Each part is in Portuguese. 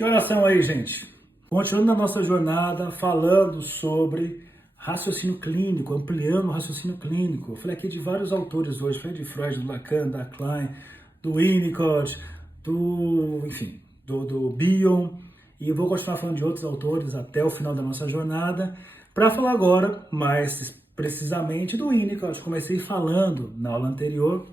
Que oração aí, gente? Continuando a nossa jornada falando sobre raciocínio clínico, ampliando o raciocínio clínico. Eu falei aqui de vários autores hoje, falei de Freud, do Lacan, da Klein, do Winnicott, do Bion, e eu vou continuar falando de outros autores até o final da nossa jornada, para falar agora mais precisamente do Winnicott. Comecei falando na aula anterior,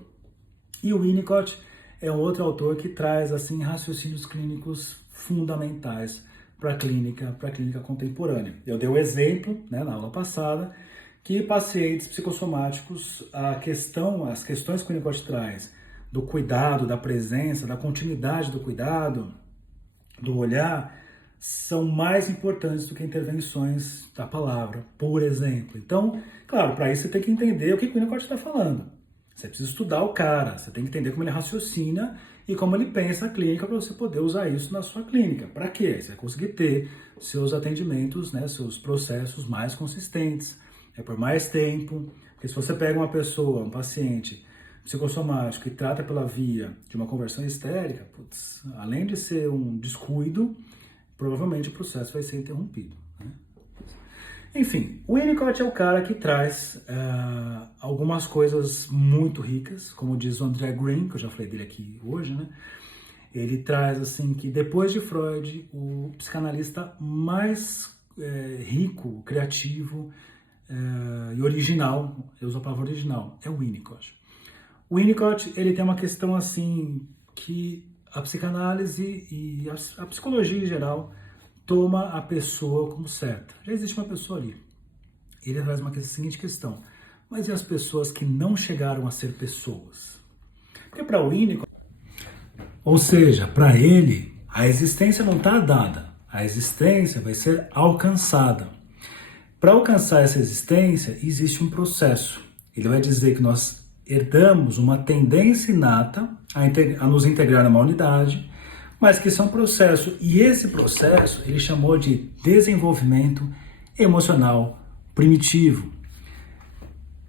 e o Winnicott é um outro autor que traz assim raciocínios clínicos fundamentais para a clínica contemporânea. Eu dei o exemplo, na aula passada, que pacientes psicossomáticos, as questões que o Winnicott traz do cuidado, da presença, da continuidade do cuidado, do olhar, são mais importantes do que intervenções da palavra, por exemplo. Então, claro, para isso você tem que entender o que o Winnicott está falando. Você precisa estudar o cara, você tem que entender como ele raciocina e como ele pensa a clínica para você poder usar isso na sua clínica. Para quê? Você vai conseguir ter seus atendimentos, seus processos mais consistentes, por mais tempo. Porque se você pega uma pessoa, um paciente psicossomático e trata pela via de uma conversão histérica, além de ser um descuido, provavelmente o processo vai ser interrompido. Enfim, o Winnicott é o cara que traz algumas coisas muito ricas, como diz o André Green, que eu já falei dele aqui hoje, Ele traz assim que depois de Freud, o psicanalista mais rico, criativo e original, eu uso a palavra original, é o Winnicott. O Winnicott, ele tem uma questão assim que a psicanálise e a psicologia em geral toma a pessoa como certa. Já existe uma pessoa ali. Ele traz uma seguinte questão: mas e as pessoas que não chegaram a ser pessoas? Porque para o Winnicott, ou seja, para ele, a existência não está dada. A existência vai ser alcançada. Para alcançar essa existência, existe um processo. Ele vai dizer que nós herdamos uma tendência inata a nos integrar numa unidade, mas que isso é um processo. E esse processo ele chamou de desenvolvimento emocional primitivo.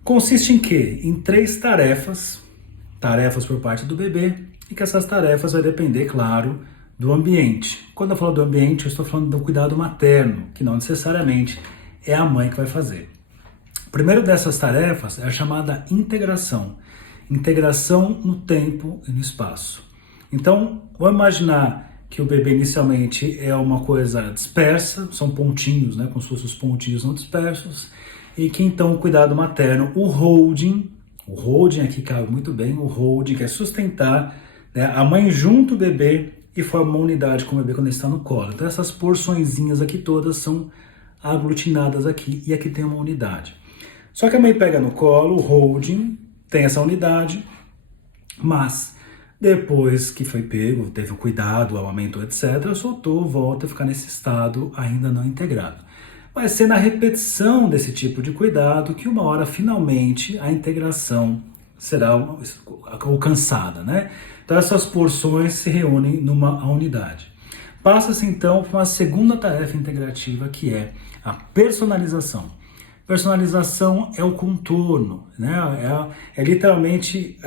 Consiste em quê? Em 3 tarefas por parte do bebê, e que essas tarefas vai depender, claro, do ambiente. Quando eu falo do ambiente, eu estou falando do cuidado materno, que não necessariamente é a mãe que vai fazer. O primeiro dessas tarefas é a chamada integração. Integração no tempo e no espaço. Então, vamos imaginar que o bebê inicialmente é uma coisa dispersa, são pontinhos, como se fossem os pontinhos não dispersos, e que então o cuidado materno, o holding aqui cabe muito bem, o holding que é sustentar a mãe junto ao bebê e forma uma unidade com o bebê quando ele está no colo. Então essas porçõezinhas aqui todas são aglutinadas aqui e aqui tem uma unidade. Só que a mãe pega no colo, o holding tem essa unidade, mas depois que foi pego, teve o cuidado, o amamento, etc., soltou, volta a ficar nesse estado ainda não integrado. Vai ser na repetição desse tipo de cuidado que uma hora, finalmente, a integração será alcançada, Então essas porções se reúnem numa unidade. Passa-se então para uma segunda tarefa integrativa, que é a personalização. Personalização é o contorno, é literalmente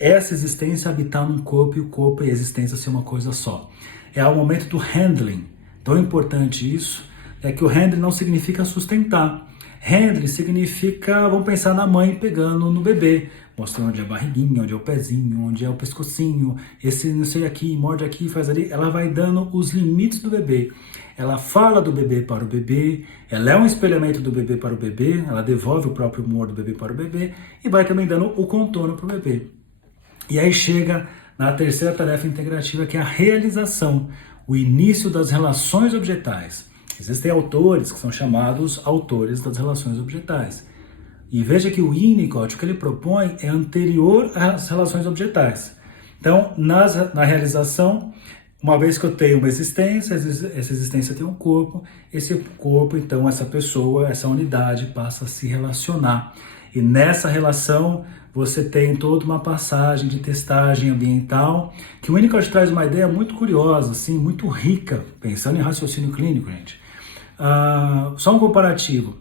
essa existência habitar num corpo e o corpo e a existência ser uma coisa só. É o momento do handling. Tão importante isso, é que o handling não significa sustentar. Handling significa, vamos pensar na mãe pegando no bebê, mostrando onde é a barriguinha, onde é o pezinho, onde é o pescocinho, esse não sei aqui, morde aqui, faz ali. Ela vai dando os limites do bebê. Ela fala do bebê para o bebê, ela é um espelhamento do bebê para o bebê, ela devolve o próprio humor do bebê para o bebê e vai também dando o contorno para o bebê. E aí chega na terceira tarefa integrativa, que é a realização, o início das relações objetais. Existem autores que são chamados autores das relações objetais. E veja que o Winnicott, o que ele propõe é anterior às relações objetais. Então, na realização, uma vez que eu tenho uma existência, essa existência tem um corpo, esse corpo, então, essa pessoa, essa unidade passa a se relacionar. E nessa relação, você tem toda uma passagem de testagem ambiental, que o Winnicott traz uma ideia muito curiosa, assim, muito rica, pensando em raciocínio clínico, gente. Só um comparativo.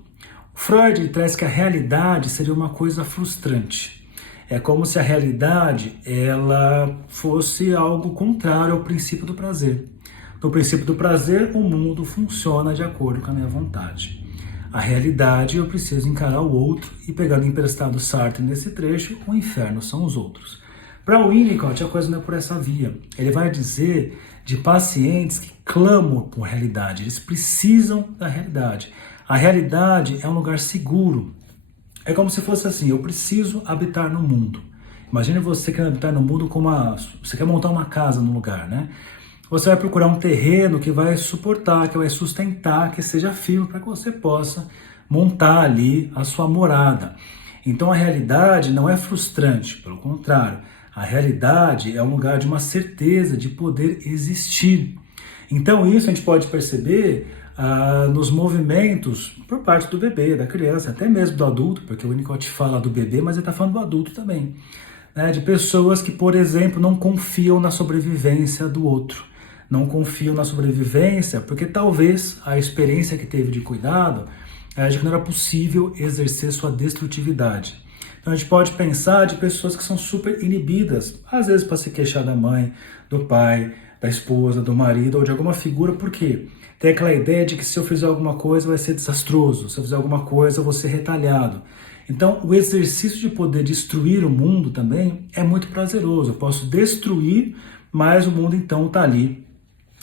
Freud traz que a realidade seria uma coisa frustrante. É como se a realidade ela fosse algo contrário ao princípio do prazer. No princípio do prazer, o mundo funciona de acordo com a minha vontade. A realidade, eu preciso encarar o outro, e pegando emprestado Sartre nesse trecho, o inferno são os outros. Para o Winnicott, a coisa não é por essa via. Ele vai dizer de pacientes que clamam por realidade, eles precisam da realidade. A realidade é um lugar seguro. É como se fosse assim, eu preciso habitar no mundo. Imagine você querendo habitar no mundo como você quer montar uma casa no lugar, né? Você vai procurar um terreno que vai suportar, que vai sustentar, que seja firme para que você possa montar ali a sua morada. Então a realidade não é frustrante, pelo contrário, a realidade é um lugar de uma certeza de poder existir. Então isso a gente pode perceber nos movimentos por parte do bebê, da criança, até mesmo do adulto, porque o Winnicott fala do bebê, mas ele está falando do adulto também. Né? De pessoas que, por exemplo, não confiam na sobrevivência do outro. Não confiam na sobrevivência porque talvez a experiência que teve de cuidado é de que não era possível exercer sua destrutividade. Então a gente pode pensar de pessoas que são super inibidas, às vezes para se queixar da mãe, do pai, da esposa, do marido ou de alguma figura, por quê? Tem aquela ideia de que se eu fizer alguma coisa vai ser desastroso, se eu fizer alguma coisa eu vou ser retalhado. Então o exercício de poder destruir o mundo também é muito prazeroso. Eu posso destruir, mas o mundo então está ali.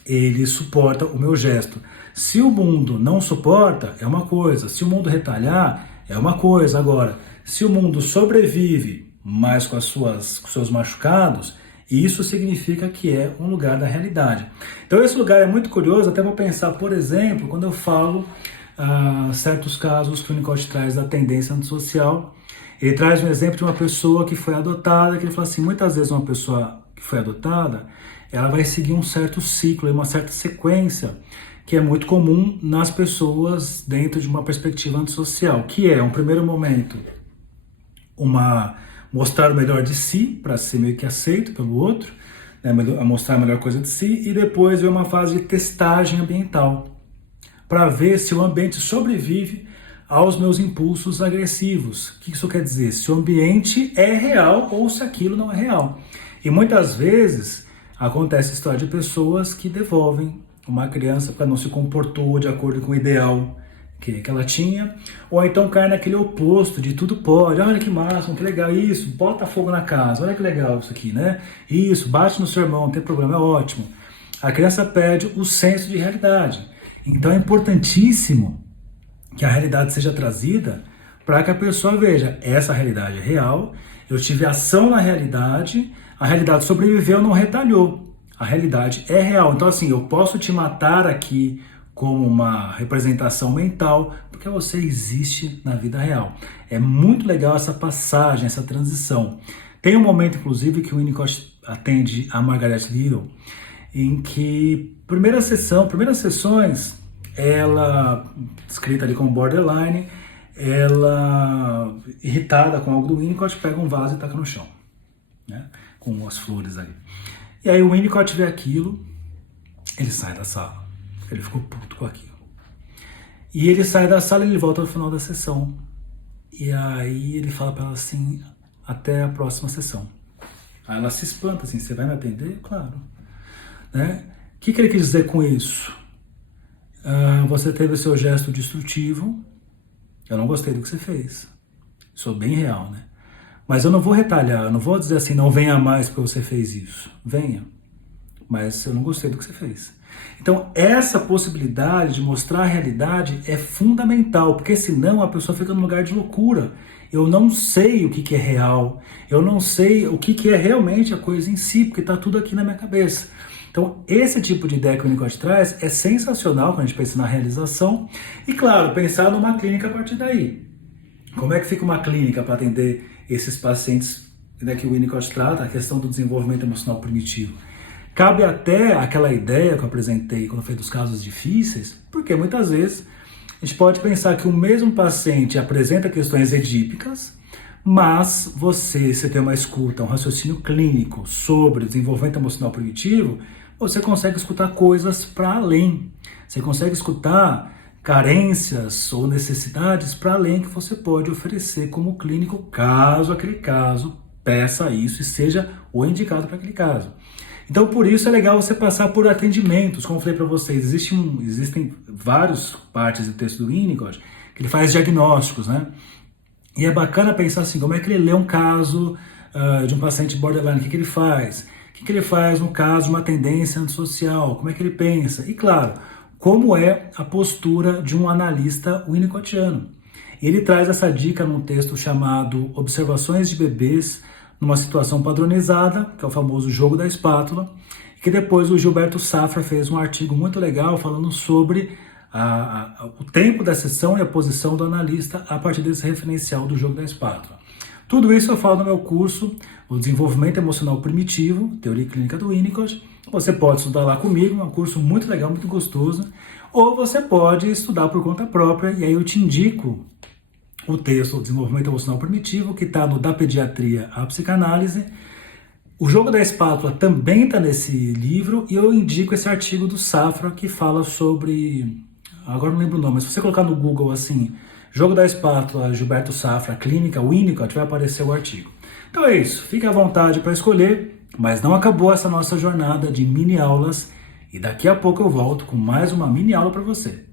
Ele suporta o meu gesto. Se o mundo não suporta, é uma coisa. Se o mundo retalhar, é uma coisa. Agora, se o mundo sobrevive, mas com com os seus machucados, isso significa que é um lugar da realidade. Então esse lugar é muito curioso, até vou pensar, por exemplo, quando eu falo certos casos que o Winnicott traz da tendência antissocial. Ele traz um exemplo de uma pessoa que foi adotada, que ele fala assim, muitas vezes uma pessoa que foi adotada, ela vai seguir um certo ciclo, uma certa sequência, que é muito comum nas pessoas dentro de uma perspectiva antissocial, que é, um primeiro momento, mostrar o melhor de si, para ser meio que aceito pelo outro, né, mostrar a melhor coisa de si, e depois vem uma fase de testagem ambiental, para ver se o ambiente sobrevive aos meus impulsos agressivos. O que isso quer dizer? Se o ambiente é real ou se aquilo não é real. E muitas vezes acontece a história de pessoas que devolvem uma criança porque não se comportou de acordo com o ideal que ela tinha, ou então cai naquele oposto de tudo pode, olha que máximo, que legal isso, bota fogo na casa, olha que legal isso aqui, né? Isso, bate no seu irmão, não tem problema, é ótimo. A criança perde o senso de realidade. Então é importantíssimo que a realidade seja trazida para que a pessoa veja, essa realidade é real, eu tive ação na realidade, a realidade sobreviveu, não retalhou. A realidade é real. Então, assim, eu posso te matar aqui como uma representação mental, porque você existe na vida real. É muito legal essa passagem, essa transição. Tem um momento, inclusive, que o Winnicott atende a Margaret Little, em que, primeiras sessões, ela, descrita ali como borderline, ela, irritada com algo do Winnicott, pega um vaso e taca no chão, né? Com as flores ali. E aí o Winnicott vê aquilo, ele sai da sala, ele ficou puto com aquilo. E ele sai da sala e ele volta no final da sessão. E aí ele fala para ela assim, até a próxima sessão. Aí ela se espanta assim, você vai me atender? Claro. Né? O que ele quis dizer com isso? Você teve o seu gesto destrutivo, eu não gostei do que você fez. Sou bem real, né? Mas eu não vou retalhar, eu não vou dizer assim, não venha mais porque você fez isso. Venha, mas eu não gostei do que você fez. Então, essa possibilidade de mostrar a realidade é fundamental, porque senão a pessoa fica num lugar de loucura. Eu não sei o que é real, eu não sei o que é realmente a coisa em si, porque está tudo aqui na minha cabeça. Então, esse tipo de ideia que o Winnicott traz é sensacional quando a gente pensa na realização. E, claro, pensar numa clínica a partir daí. Como é que fica uma clínica para atender esses pacientes, né, que o Winnicott trata, a questão do desenvolvimento emocional primitivo? Cabe até aquela ideia que eu apresentei quando eu falei dos casos difíceis, porque muitas vezes a gente pode pensar que o mesmo paciente apresenta questões edípicas, mas você tem uma escuta, um raciocínio clínico sobre desenvolvimento emocional primitivo, você consegue escutar coisas para além. Você consegue escutar carências ou necessidades para além que você pode oferecer como clínico, caso aquele caso peça isso e seja o indicado para aquele caso. Então, por isso é legal você passar por atendimentos. Como eu falei para vocês, existem várias partes do texto do Winnicott que ele faz diagnósticos, né? E é bacana pensar assim, como é que ele lê um caso de um paciente borderline, o que ele faz? O que ele faz no caso de uma tendência antissocial? Como é que ele pensa? E claro, como é a postura de um analista winnicottiano. Ele traz essa dica num texto chamado Observações de Bebês numa Situação Padronizada, que é o famoso jogo da espátula, que depois o Gilberto Safra fez um artigo muito legal falando sobre o tempo da sessão e a posição do analista a partir desse referencial do jogo da espátula. Tudo isso eu falo no meu curso, o Desenvolvimento Emocional Primitivo, Teoria Clínica do Winnicott. Você pode estudar lá comigo, é um curso muito legal, muito gostoso, ou você pode estudar por conta própria, e aí eu te indico o texto O Desenvolvimento Emocional Primitivo, que está no Da Pediatria à Psicanálise. O Jogo da Espátula também está nesse livro, e eu indico esse artigo do Safra, que fala sobre... Agora não lembro o nome, mas se você colocar no Google assim, Jogo da Espátula, Gilberto Safra, Clínica, Winnicott, vai aparecer o artigo. Então é isso, fique à vontade para escolher, mas não acabou essa nossa jornada de mini aulas, e daqui a pouco eu volto com mais uma mini aula para você.